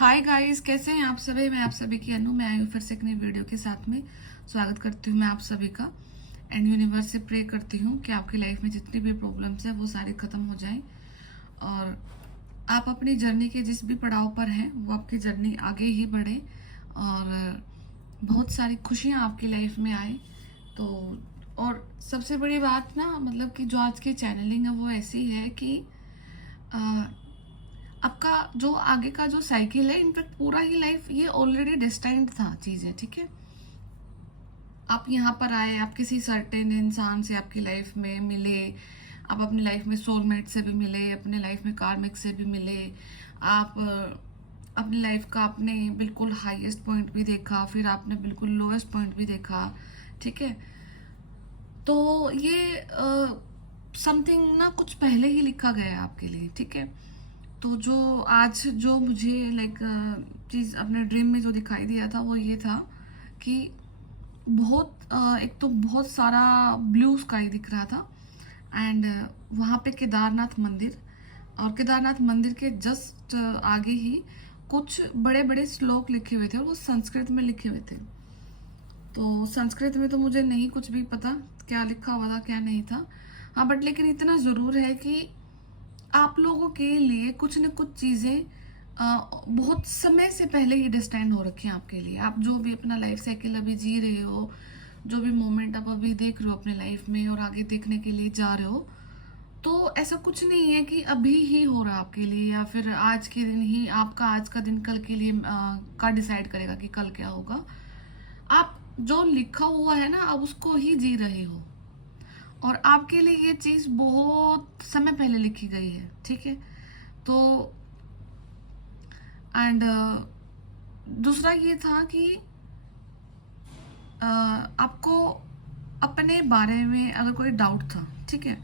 Hi guys, कैसे हैं आप सभी। मैं आप सभी की अनु। मैं आई हूँ फिर से एक नई वीडियो के साथ में। स्वागत करती हूँ मैं आप सभी का। एंड यूनिवर्स से प्रे करती हूँ कि आपकी लाइफ में जितनी भी प्रॉब्लम्स हैं वो सारी खत्म हो जाएं और आप अपनी जर्नी के जिस भी पड़ाव पर हैं वो आपकी जर्नी आगे ही बढ़े और बहुत सारी खुशियाँ आपकी लाइफ में आए। तो और सबसे बड़ी बात ना, मतलब कि जो आज की चैनलिंग है वो ऐसी है कि आपका जो आगे का जो साइकिल है, इनफैक्ट पूरा ही लाइफ ये ऑलरेडी डिस्टाइंड था चीज़ें, ठीक है। आप यहाँ पर आए, आप किसी सर्टेन इंसान से आपकी लाइफ में मिले, आप अपनी लाइफ में सोलमेट से भी मिले, अपने लाइफ में कार्मिक से भी मिले। आप अपनी लाइफ का आपने बिल्कुल हाईएस्ट पॉइंट भी देखा, फिर आपने बिल्कुल लोएस्ट पॉइंट भी देखा, ठीक है। तो ये समथिंग ना कुछ पहले ही लिखा गया है आपके लिए, ठीक है। तो जो आज जो मुझे लाइक चीज़ अपने ड्रीम में जो दिखाई दिया था वो ये था कि बहुत एक तो बहुत सारा ब्लू स्काई दिख रहा था। एंड वहाँ पे केदारनाथ मंदिर, और केदारनाथ मंदिर के जस्ट आगे ही कुछ बड़े बड़े श्लोक लिखे हुए थे और वो संस्कृत में लिखे हुए थे। तो संस्कृत में तो मुझे नहीं कुछ भी पता क्या लिखा हुआ था क्या नहीं था। हाँ, बट लेकिन इतना ज़रूर है कि आप लोगों के लिए कुछ न कुछ चीज़ें बहुत समय से पहले ही डिस्टाइंड हो रखी हैं आपके लिए। आप जो भी अपना लाइफ साइकिल अभी जी रहे हो, जो भी मोमेंट आप अभी देख रहे हो अपने लाइफ में और आगे देखने के लिए जा रहे हो, तो ऐसा कुछ नहीं है कि अभी ही हो रहा है आपके लिए या फिर आज के दिन ही आपका आज का दिन कल के लिए का डिसाइड करेगा कि कल क्या होगा। आप जो लिखा हुआ है ना, आप उसको ही जी रहे हो और आपके लिए ये चीज़ बहुत समय पहले लिखी गई है, ठीक है। तो एंड दूसरा ये था कि आपको अपने बारे में अगर कोई डाउट था, ठीक है,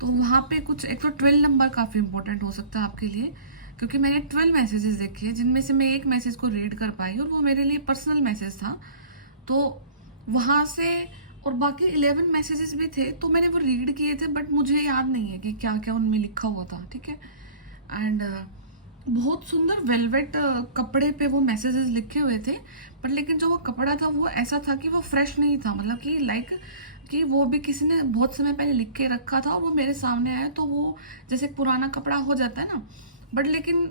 तो वहाँ पे कुछ एक तो 12 नंबर काफ़ी इंपॉर्टेंट हो सकता है आपके लिए, क्योंकि मैंने 12 मैसेजेस देखे जिनमें से मैं एक मैसेज को रीड कर पाई और वो मेरे लिए पर्सनल मैसेज था। तो वहाँ से और बाकी 11 मैसेजेस भी थे तो मैंने वो रीड किए थे, बट मुझे याद नहीं है कि क्या क्या उनमें लिखा हुआ था, ठीक है। एंड बहुत सुंदर वेलवेट कपड़े पे वो मैसेजेस लिखे हुए थे, पर लेकिन जो वो कपड़ा था वो ऐसा था कि वो फ्रेश नहीं था, मतलब कि लाइक कि वो भी किसी ने बहुत समय पहले लिख के रखा था और वो मेरे सामने आया तो वो जैसे पुराना कपड़ा हो जाता है ना, बट लेकिन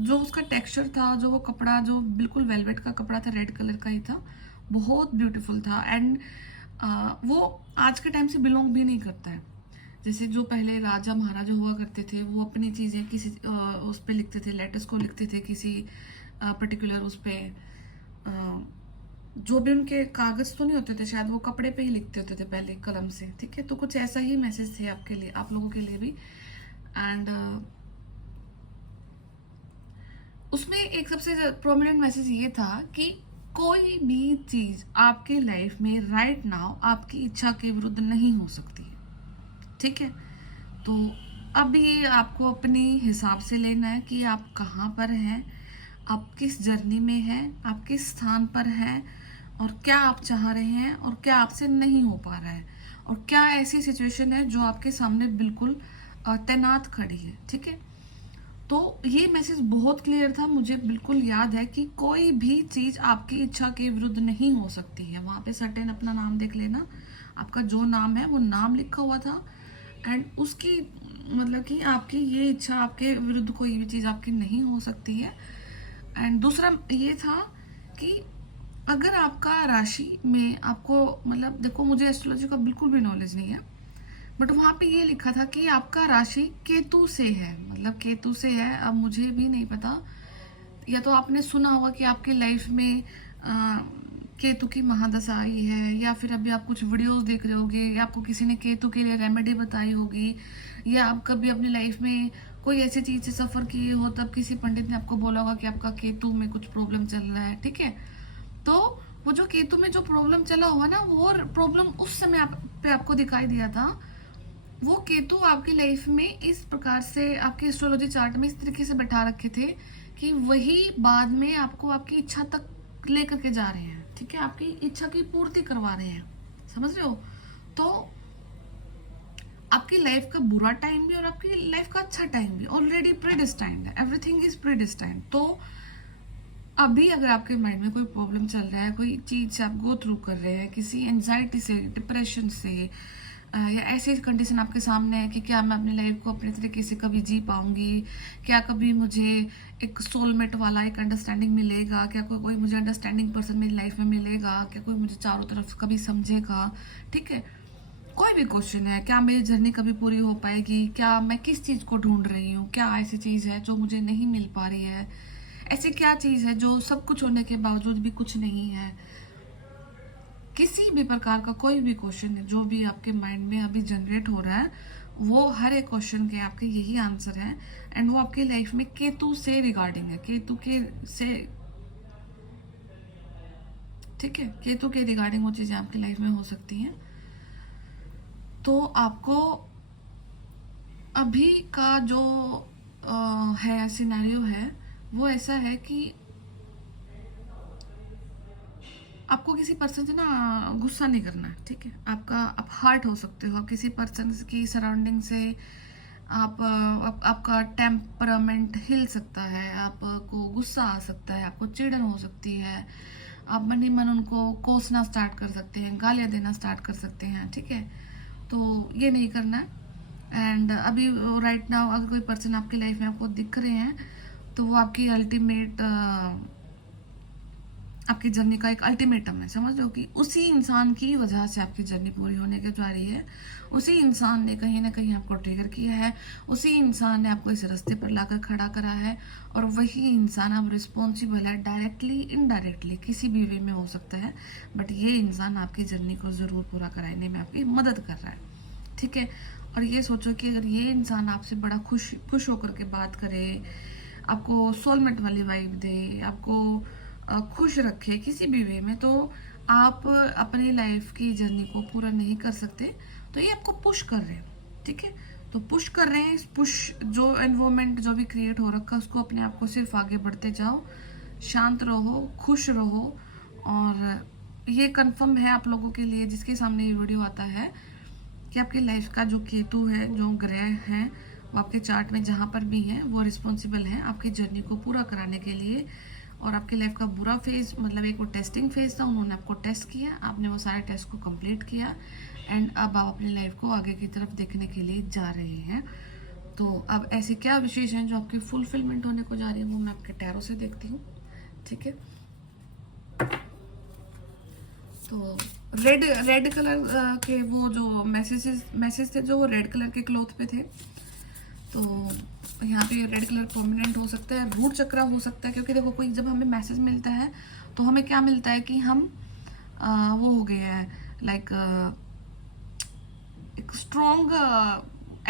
जो उसका टेक्सचर था, जो वो कपड़ा जो बिल्कुल वेलवेट का कपड़ा था, रेड कलर का ही था, बहुत ब्यूटीफुल था। एंड वो आज के टाइम से बिलोंग भी नहीं करता है। जैसे जो पहले राजा महाराजा हुआ करते थे वो अपनी चीज़ें किसी उस पे लिखते थे, लेटर्स को लिखते थे किसी पर्टिकुलर उस पे, जो भी उनके कागज तो नहीं होते थे शायद, वो कपड़े पे ही लिखते होते थे पहले कलम से, ठीक है। तो कुछ ऐसा ही मैसेज थे आपके लिए, आप लोगों के लिए भी। एंड उसमें एक सबसे प्रोमिनेंट मैसेज ये था कि कोई भी चीज़ आपके लाइफ में राइट नाउ आपकी इच्छा के विरुद्ध नहीं हो सकती, ठीक है। तो अब ये आपको अपनी हिसाब से लेना है कि आप कहाँ पर हैं, आप किस जर्नी में हैं, आप किस स्थान पर हैं और क्या आप चाह रहे हैं और क्या आपसे नहीं हो पा रहा है और क्या ऐसी सिचुएशन है जो आपके सामने बिल्कुल तैनात खड़ी है, ठीक है। तो ये मैसेज बहुत क्लियर था, मुझे बिल्कुल याद है कि कोई भी चीज़ आपकी इच्छा के विरुद्ध नहीं हो सकती है। वहाँ पे सर्टेन अपना नाम देख लेना, आपका जो नाम है वो नाम लिखा हुआ था एंड उसकी मतलब कि आपकी ये इच्छा आपके विरुद्ध कोई भी चीज़ आपकी नहीं हो सकती है। एंड दूसरा ये था कि अगर आपका राशि में आपको, मतलब देखो मुझे एस्ट्रोलॉजी का बिल्कुल भी नॉलेज नहीं है, बट वहाँ पे ये लिखा था कि आपका राशि केतु से है, मतलब केतु से है। अब मुझे भी नहीं पता, या तो आपने सुना होगा कि आपकी लाइफ में केतु की महादशा आई है, या फिर अभी आप कुछ वीडियोस देख रहे होगे या आपको किसी ने केतु के लिए रेमेडी बताई होगी, या आप कभी अपनी लाइफ में कोई ऐसी चीज़ से सफ़र किए हो तब किसी पंडित ने आपको बोला होगा कि आपका केतु में कुछ प्रॉब्लम चल रहा है, ठीक है। तो वो जो केतु में जो प्रॉब्लम चला हुआ ना, वो प्रॉब्लम उस समय पे आपको दिखाई दिया था। वो केतु आपकी लाइफ में इस प्रकार से आपके एस्ट्रोलॉजी चार्ट में इस तरीके से बैठा रखे थे कि वही बाद में आपको आपकी इच्छा तक लेकर के जा रहे हैं, ठीक है, आपकी इच्छा की पूर्ति करवा रहे हैं, समझ रहे हो। तो आपकी लाइफ का बुरा टाइम भी और आपकी लाइफ का अच्छा टाइम भी ऑलरेडी प्रीडिस्टाइंड है, एवरीथिंग इज प्रीडिस्टाइंड। तो अभी अगर आपके माइंड में कोई प्रॉब्लम चल रहा है, कोई चीज़ से आप गो थ्रू कर रहे हैं, किसी एंजाइटी से, डिप्रेशन से, या ऐसी कंडीशन आपके सामने है कि क्या मैं अपनी लाइफ को अपने तरीके से कभी जी पाऊंगी, क्या कभी मुझे एक सोलमेट वाला एक अंडरस्टैंडिंग मिलेगा, क्या कोई मुझे अंडरस्टैंडिंग पर्सन मेरी लाइफ में मिलेगा, क्या कोई मुझे चारों तरफ कभी समझेगा, ठीक है। कोई भी क्वेश्चन है, क्या मेरी जर्नी कभी पूरी हो पाएगी, क्या मैं किस चीज़ को ढूंढ रही हूँ, क्या ऐसी चीज़ है जो मुझे नहीं मिल पा रही है, ऐसी क्या चीज़ है जो सब कुछ होने के बावजूद भी कुछ नहीं है। किसी भी प्रकार का कोई भी क्वेश्चन है जो भी आपके माइंड में अभी जनरेट हो रहा है, वो हर एक क्वेश्चन के आपके यही आंसर है। एंड वो आपकी लाइफ में केतु से रिगार्डिंग है, केतु के से, ठीक है, केतु के रिगार्डिंग वो चीज़ें आपकी लाइफ में हो सकती हैं। तो आपको अभी का जो है सिनेरियो है वो ऐसा है कि आपको किसी पर्सन से ना गुस्सा नहीं करना है, ठीक है। आप हर्ट हो सकते हो, आप किसी पर्सन की सराउंडिंग से आपका टेम्परामेंट हिल सकता है, आपको गुस्सा आ सकता है, आपको चिढ़न हो सकती है, आप मन ही मन उनको कोसना स्टार्ट कर सकते हैं, गालियाँ देना स्टार्ट कर सकते हैं, ठीक है। तो ये नहीं करना है। एंड अभी राइट नाउ अगर कोई पर्सन आपकी लाइफ में आपको दिख रहे हैं तो वो आपकी अल्टीमेट आपकी जर्नी का एक अल्टीमेटम है, समझ लो कि उसी इंसान की वजह से आपकी जर्नी पूरी होने के जा रही है। उसी इंसान ने कहीं ना कहीं आपको ट्रिगर किया है, उसी इंसान ने आपको इस रास्ते पर लाकर खड़ा करा है, और वही इंसान अब रिस्पॉन्सिबल है, डायरेक्टली इनडायरेक्टली किसी भी वे में हो सकता है, बट ये इंसान आपकी जर्नी को ज़रूर पूरा कराने में आपकी मदद कर रहा है, ठीक है। और ये सोचो कि अगर ये इंसान आपसे बड़ा खुश होकर के बात करे, आपको सोलमेट वाली वाइब दे, आपको खुश रखे किसी भी वे में, तो आप अपनी लाइफ की जर्नी को पूरा नहीं कर सकते। तो ये आपको पुश कर रहे हैं, ठीक है। तो पुश कर रहे हैं, इस पुश जो एनवायरमेंट जो भी क्रिएट हो रखा है उसको अपने आप को सिर्फ आगे बढ़ते जाओ, शांत रहो, खुश रहो। और ये कंफर्म है आप लोगों के लिए जिसके सामने ये वीडियो आता है कि आपकी लाइफ का जो केतु है, जो ग्रह है, वो आपके चार्ट में जहाँ पर भी हैं वो रिस्पॉन्सिबल हैं आपकी जर्नी को पूरा कराने के लिए। और आपकी लाइफ का बुरा फेज, मतलब एक वो टेस्टिंग फेज था, उन्होंने आपको टेस्ट किया, आपने वो सारे टेस्ट को कंप्लीट किया, एंड अब आप अपनी लाइफ को आगे की तरफ देखने के लिए जा रहे हैं। तो अब ऐसे क्या विशेष हैं जो आपकी फुलफिलमेंट होने को जा रही है, वो मैं आपके टैरो से देखती हूँ, ठीक है। तो रेड कलर के वो जो मैसेज थे जो वो रेड कलर के क्लॉथ पे थे। तो यहाँ पे रेड कलर प्रोमिनेंट हो सकता है, रूट चक्रा हो सकता है, क्योंकि देखो कोई जब हमें मैसेज मिलता है तो हमें क्या मिलता है कि हम वो हो गए हैं, लाइक एक स्ट्रॉन्ग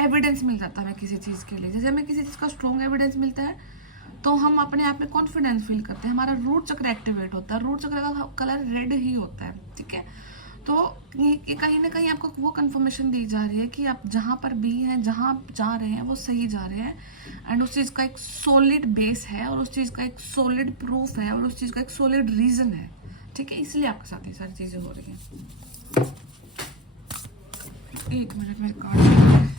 एविडेंस मिल जाता है हमें किसी चीज़ के लिए। जैसे हमें किसी चीज़ का स्ट्रॉन्ग एविडेंस मिलता है तो हम अपने आप में कॉन्फिडेंस फील करते हैं, हमारा रूट चक्र एक्टिवेट होता है, रूट चक्र का कलर रेड ही होता है, ठीक है। तो ये कहीं ना कहीं आपको वो कंफर्मेशन दी जा रही है कि आप जहाँ पर भी हैं, जहाँ आप जा रहे हैं वो सही जा रहे हैं, एंड उस चीज़ का एक सॉलिड बेस है, और उस चीज़ का एक सॉलिड प्रूफ है, और उस चीज़ का एक सॉलिड रीज़न है, ठीक है। इसलिए आपके साथ ये सारी चीज़ें हो रही हैं। एक मिनट मेरे कार्ड,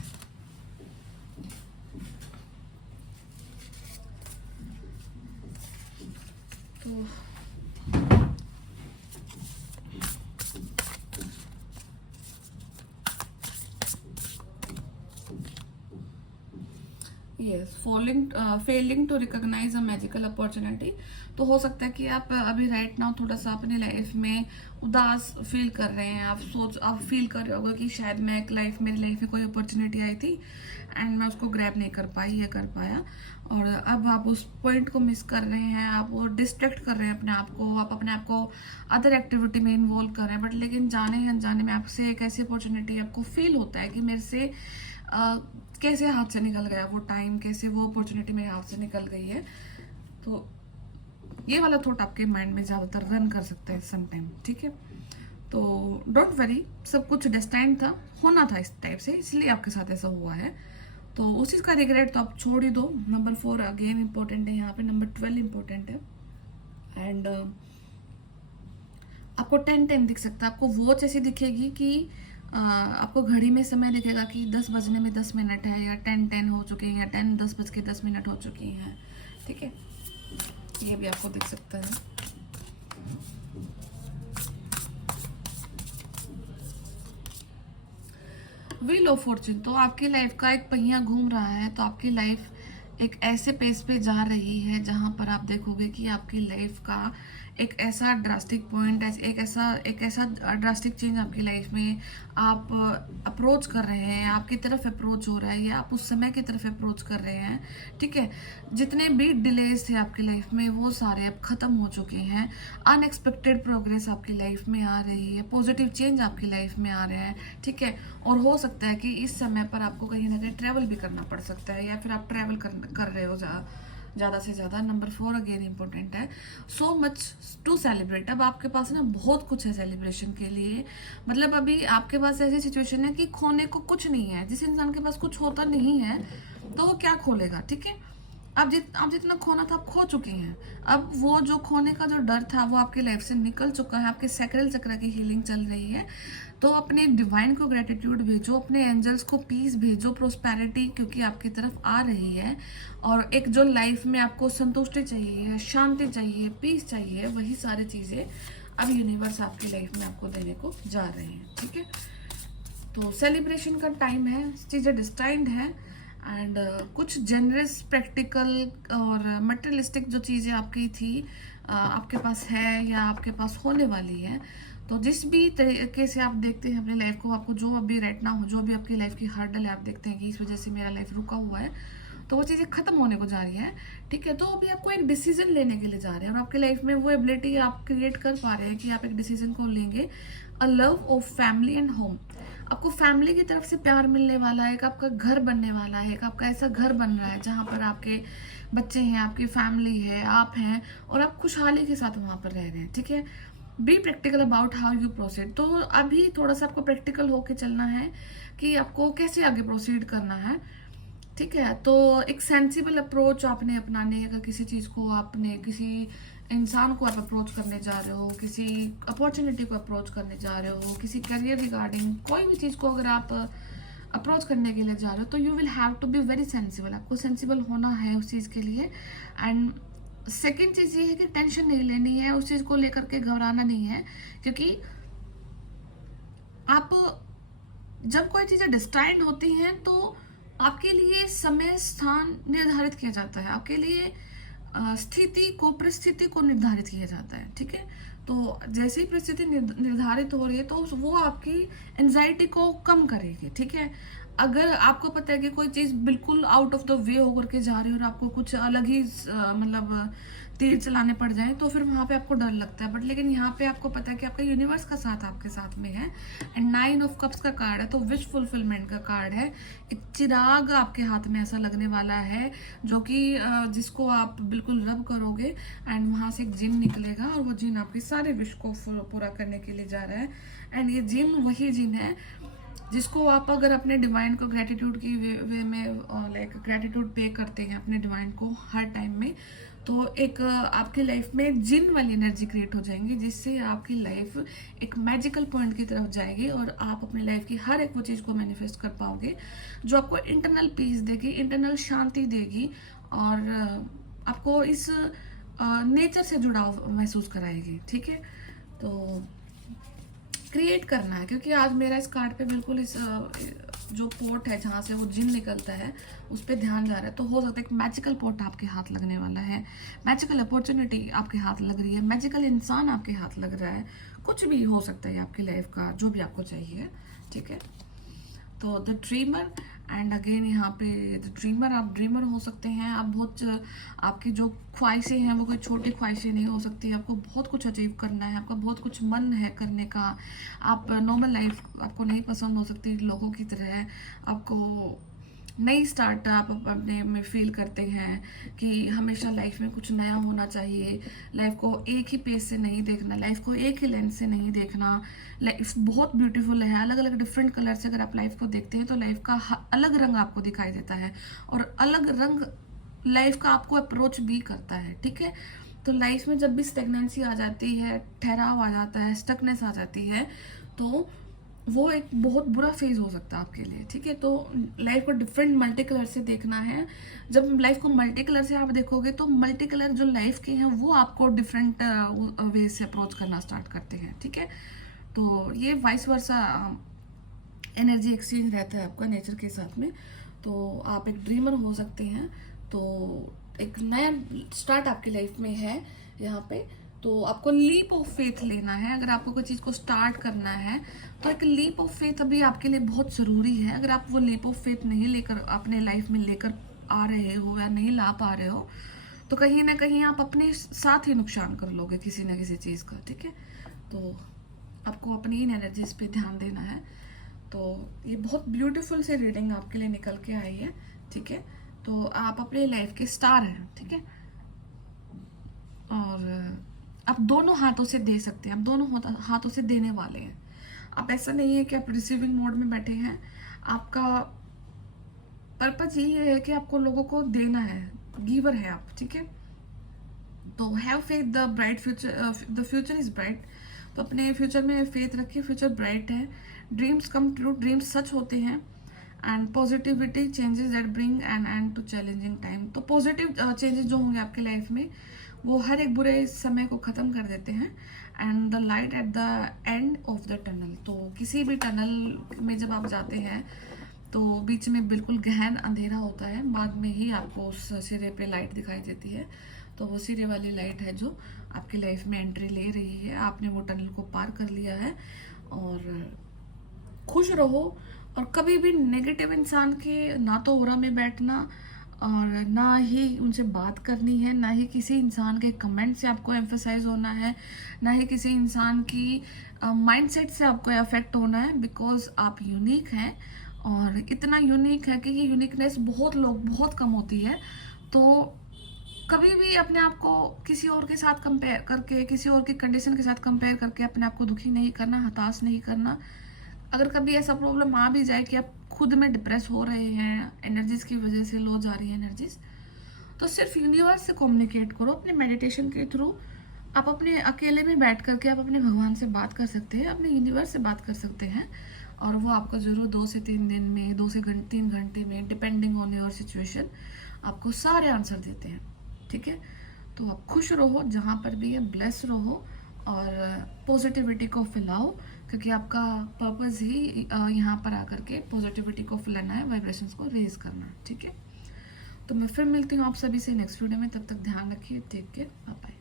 तो yes, failing to recognise a magical opportunity. तो हो सकता है कि आप अभी राइट नाउ थोड़ा सा अपनी लाइफ में उदास फील कर रहे हैं, आप फील कर रहे होगे कि शायद मेरी लाइफ में कोई अपॉर्चुनिटी आई थी एंड मैं उसको ग्रैब नहीं कर पाई या कर पाया, और अब आप उस पॉइंट को मिस कर रहे हैं, आप वो डिस्ट्रैक्ट कर रहे हैं अपने आप को, आप अपने आप को अदर एक्टिविटी में इन्वॉल्व कर रहे हैं, बट लेकिन जाने या अनजाने में आपसे एक ऐसी अपॉर्चुनिटी आपको फील होता है कि मेरे से कैसे हाथ से निकल गया वो टाइम, कैसे वो अपॉर्चुनिटी मेरे हाथ से निकल गई है। तो ये वाला थॉट आपके माइंड में ज़्यादातर रन कर सकता है सम टाइम, ठीक है। तो डोंट वरी, सब कुछ डेस्टाइंड था, होना था इस टाइप से, इसलिए आपके साथ ऐसा हुआ है। तो उस चीज़ का रिग्रेट तो आप छोड़ ही दो। नंबर 4 अगेन इंपॉर्टेंट है यहाँ पे, नंबर 12 इंपॉर्टेंट है, एंड आपको 10-10 दिख सकता है, आपको वॉच ऐसी दिखेगी कि आपको घड़ी में समय दिखेगा कि 10 बजने में 10 मिनट है, या 10-10 हो चुके हैं, या 10 10 बज के 10 मिनट हो चुकी हैं, ठीक है। ये भी आपको दिख सकता है। व्हील ऑफ फॉर्चून, तो आपकी लाइफ का एक पहिया घूम रहा है, तो आपकी लाइफ एक ऐसे पेस पे जा रही है जहां पर आप देखोगे कि आपकी लाइफ का एक ऐसा ड्रास्टिक पॉइंट, एक ऐसा ड्रास्टिक चेंज आपकी लाइफ में आप अप्रोच कर रहे हैं, आपकी तरफ अप्रोच हो रहा है, या आप उस समय की तरफ अप्रोच कर रहे हैं। ठीक है, जितने भी डिलेज थे आपकी लाइफ में वो सारे अब खत्म हो चुके हैं। अनएक्सपेक्टेड प्रोग्रेस आपकी लाइफ में आ रही है, पॉजिटिव चेंज आपकी लाइफ में आ रहे हैं। ठीक है, और हो सकता है कि इस समय पर आपको कहीं ना कहीं ट्रैवल भी करना पड़ सकता है, या फिर आप ट्रैवल कर रहे हो ज़्यादा से ज़्यादा। नंबर 4 अगेन इंपॉर्टेंट है, सो मच टू सेलिब्रेट। अब आपके पास ना बहुत कुछ है सेलिब्रेशन के लिए। मतलब अभी आपके पास ऐसी सिचुएशन है कि खोने को कुछ नहीं है। जिस इंसान के पास कुछ होता नहीं है तो वो क्या खोलेगा। ठीक है, आप जितना खोना था आप खो चुके हैं। अब वो जो खोने का जो डर था वो आपकी लाइफ से निकल चुका है। आपके सैक्रल चक्र की हीलिंग चल रही है। तो अपने डिवाइन को ग्रेटिट्यूड भेजो, अपने एंजल्स को पीस भेजो, प्रोस्पेरिटी क्योंकि आपकी तरफ आ रही है। और एक जो लाइफ में आपको संतुष्टि चाहिए, शांति चाहिए, पीस चाहिए, वही सारी चीज़ें अब यूनिवर्स आपकी लाइफ में आपको देने को जा रहे हैं। ठीक है, तो सेलिब्रेशन का टाइम है, चीज़ें डिस्टाइंड है। एंड कुछ जेनरस, प्रैक्टिकल और मटेरियलिस्टिक जो चीज़ें आपकी थी आपके पास है या आपके पास होने वाली है। तो जिस भी तरीके से आप देखते हैं अपनी लाइफ को, आपको जो अभी राइट नाउ जो भी आपकी लाइफ की हर्डल है, आप देखते हैं कि इस वजह से मेरा लाइफ रुका हुआ है, तो वो चीज़ें खत्म होने को जा रही है। ठीक है, तो अभी आपको एक डिसीजन लेने के लिए जा रहे हैं और आपकी लाइफ में वो एबिलिटी आप क्रिएट कर पा रहे हैं कि आप एक डिसीजन को लेंगे। A love of family and home, आपको फैमिली की तरफ से प्यार मिलने वाला है, एक आपका घर बनने वाला है, एक आपका ऐसा घर बन रहा है जहाँ पर आपके बच्चे हैं, आपकी फैमिली है, आप हैं और आप खुशहाली के साथ वहाँ पर रह रहे हैं। ठीक है, be practical about how you proceed. तो अभी थोड़ा सा आपको प्रैक्टिकल होके चलना है कि आपको कैसे आगे प्रोसीड करना है। ठीक है, तो एक सेंसिबल अप्रोच आपने अपनाने, अगर किसी चीज़ को आपने किसी इंसान को आप अप्रोच करने जा रहे हो, किसी अपॉर्चुनिटी को अप्रोच करने जा रहे हो, किसी करियर रिगार्डिंग कोई भी चीज़ को अगर आप अप्रोच करने के लिए जा रहे हो, तो you will have to be very sensible. आपको सेंसिबल होना है उस चीज़ के लिए। एंड सेकेंड चीज़ ये है कि टेंशन नहीं लेनी है, उस चीज़ को लेकर के घबराना नहीं है, क्योंकि आप जब कोई चीज़ें डिस्टाइंड होती हैं तो आपके लिए समय स्थान निर्धारित किया जाता है, आपके लिए स्थिति को, परिस्थिति को निर्धारित किया जाता है। ठीक है, तो जैसे ही परिस्थिति निर्धारित हो रही है तो वो आपकी एंजाइटी को कम करेगी। ठीक है, अगर आपको पता है कि कोई चीज़ बिल्कुल आउट ऑफ द वे होकर के जा रही है और आपको कुछ अलग ही मतलब तीर चलाने पड़ जाए, तो फिर वहाँ पे आपको डर लगता है। बट लेकिन यहाँ पे आपको पता है कि आपका यूनिवर्स का साथ आपके साथ में है। एंड 9 ऑफ कप्स का कार्ड है, तो विश फुलफिलमेंट का कार्ड है। एक चिराग आपके हाथ में ऐसा लगने वाला है जो कि जिसको आप बिल्कुल रब करोगे एंड वहाँ से एक जिन निकलेगा और वो जिन आपकी सारे विश को पूरा करने के लिए जा रहा है। एंड ये जिन वही जिन है जिसको आप अगर अपने डिवाइन को ग्रेटिट्यूड की वे में लाइक ग्रेटिट्यूड पे करते हैं अपने डिवाइन को हर टाइम में, तो एक आपकी लाइफ में जिन वाली एनर्जी क्रिएट हो जाएंगी, जिससे आपकी लाइफ एक मैजिकल पॉइंट की तरफ जाएगी और आप अपनी लाइफ की हर एक वो चीज़ को मैनिफेस्ट कर पाओगे जो आपको इंटरनल पीस देगी, इंटरनल शांति देगी और आपको इस नेचर से जुड़ाव महसूस कराएगी। ठीक है, तो क्रिएट करना है, क्योंकि आज मेरा इस कार्ड पे बिल्कुल इस जो पोर्ट है जहाँ से वो जिन निकलता है उस पर ध्यान जा रहा है। तो हो सकता है एक मैजिकल पोर्ट आपके हाथ लगने वाला है, मैजिकल अपॉर्चुनिटी आपके हाथ लग रही है, मैजिकल इंसान आपके हाथ लग रहा है, कुछ भी हो सकता है आपकी लाइफ का जो भी आपको चाहिए। ठीक है, तो द ड्रीमर एंड अगेन यहाँ पे द ड्रीमर, आप ड्रीमर हो सकते हैं। आप बहुत आपकी जो ख्वाहिशें हैं वो कोई छोटी ख्वाहिशें नहीं हो सकती। आपको बहुत कुछ अचीव करना है, आपका बहुत कुछ मन है करने का। आप नॉर्मल लाइफ आपको नहीं पसंद हो सकती लोगों की तरह, आपको नई स्टार्ट आप अपने में फील करते हैं कि हमेशा लाइफ में कुछ नया होना चाहिए, लाइफ को एक ही पेज से नहीं देखना, लाइफ को एक ही लेंस से नहीं देखना। लाइफ बहुत ब्यूटीफुल है, अलग अलग डिफरेंट कलर से अगर आप लाइफ को देखते हैं तो लाइफ का अलग रंग आपको दिखाई देता है और अलग रंग लाइफ का आपको अप्रोच भी करता है। ठीक है, तो लाइफ में जब भी स्टेगनेंसी आ जाती है, ठहराव आ जाता है, स्टकनेस आ जाती है, तो वो एक बहुत बुरा फेज हो सकता है आपके लिए, ठीक है। तो लाइफ को डिफरेंट मल्टी कलर से देखना है। जब लाइफ को मल्टी कलर से आप देखोगे तो मल्टी कलर जो लाइफ के हैं वो आपको डिफरेंट वे से अप्रोच करना स्टार्ट करते हैं, ठीक है। तो ये वाइस वर्सा एनर्जी एक्सचेंज रहता है आपका नेचर के साथ में। तो आप एक ड्रीमर हो सकते हैं। तो एक नया स्टार्ट आपकी लाइफ में है यहाँ पे। तो आपको लीप ऑफ फेथ लेना है। अगर आपको कोई चीज़ को स्टार्ट करना है तो एक लीप ऑफ फेथ अभी आपके लिए बहुत ज़रूरी है। अगर आप वो लीप ऑफ फेथ नहीं लेकर अपने लाइफ में लेकर आ रहे हो या नहीं ला पा रहे हो तो कहीं ना कहीं आप अपने साथ ही नुकसान कर लोगे किसी ना किसी चीज़ का, ठीक है। तो आपको अपनी इन एनर्जीज पे ध्यान देना है। तो ये बहुत ब्यूटीफुल से रीडिंग आपके लिए निकल के आई है, ठीक है। तो आप अपने लाइफ के स्टार हैं, ठीक है। और आप दोनों हाथों से दे सकते हैं, आप दोनों हाथों से देने वाले हैं। आप ऐसा नहीं है कि आप रिसीविंग मोड में बैठे हैं। आपका पर्पज यही है कि आपको लोगों को देना है, गिवर है आप, ठीक है। तो have faith the bright future, the future is bright. तो अपने फ्यूचर में फेथ रखिए, फ्यूचर ब्राइट है। ड्रीम्स कम ट्रू, ड्रीम्स सच होते हैं। And positivity changes that bring an end to challenging time. तो पॉजिटिव चेंजेस जो होंगे आपके लाइफ में वो हर एक बुरे समय को ख़त्म कर देते हैं। And the light at the end of the tunnel. तो किसी भी टनल में जब आप जाते हैं तो बीच में बिल्कुल गहन अंधेरा होता है, बाद में ही आपको उस सिरे पे लाइट दिखाई देती है। तो वो सिरे वाली लाइट है जो आपकी लाइफ में एंट्री ले रही है। आपने वो टनल को पार कर लिया है। और खुश रहो। और कभी भी नेगेटिव इंसान के ना तो ओरा में बैठना और ना ही उनसे बात करनी है, ना ही किसी इंसान के कमेंट से आपको एम्फेसाइज होना है, ना ही किसी इंसान की माइंडसेट से आपको अफेक्ट होना है। बिकॉज आप यूनिक हैं और इतना यूनिक है कि ये यूनिकनेस बहुत कम होती है। तो कभी भी अपने आप को किसी और के साथ कंपेयर करके, किसी और की कंडीशन के साथ कंपेयर करके अपने आप को दुखी नहीं करना, हताश नहीं करना। अगर कभी ऐसा प्रॉब्लम आ भी जाए कि आप खुद में डिप्रेस हो रहे हैं, एनर्जीज की वजह से लो जा रही है एनर्जीज, तो सिर्फ यूनिवर्स से कम्युनिकेट करो अपने मेडिटेशन के थ्रू। आप अपने अकेले में बैठ करके आप अपने भगवान से बात कर सकते हैं, अपने यूनिवर्स से बात कर सकते हैं। और वो आपको ज़रूर 2 से 3 दिन में, 2 से 3 घंटे में, डिपेंडिंग ऑन योर सिचुएशन, आपको सारे आंसर देते हैं, ठीक है। तो आप खुश रहो जहाँ पर भी है, ब्लेस रहो और पॉजिटिविटी को फैलाओ। क्योंकि आपका पर्पस ही यहाँ पर आकर के पॉजिटिविटी को फैलाना है, वाइब्रेशंस को रेज करना है, ठीक है। तो मैं फिर मिलती हूँ आप सभी से नेक्स्ट वीडियो में। तब तक ध्यान रखिए, टेक केयर, बाय बाय।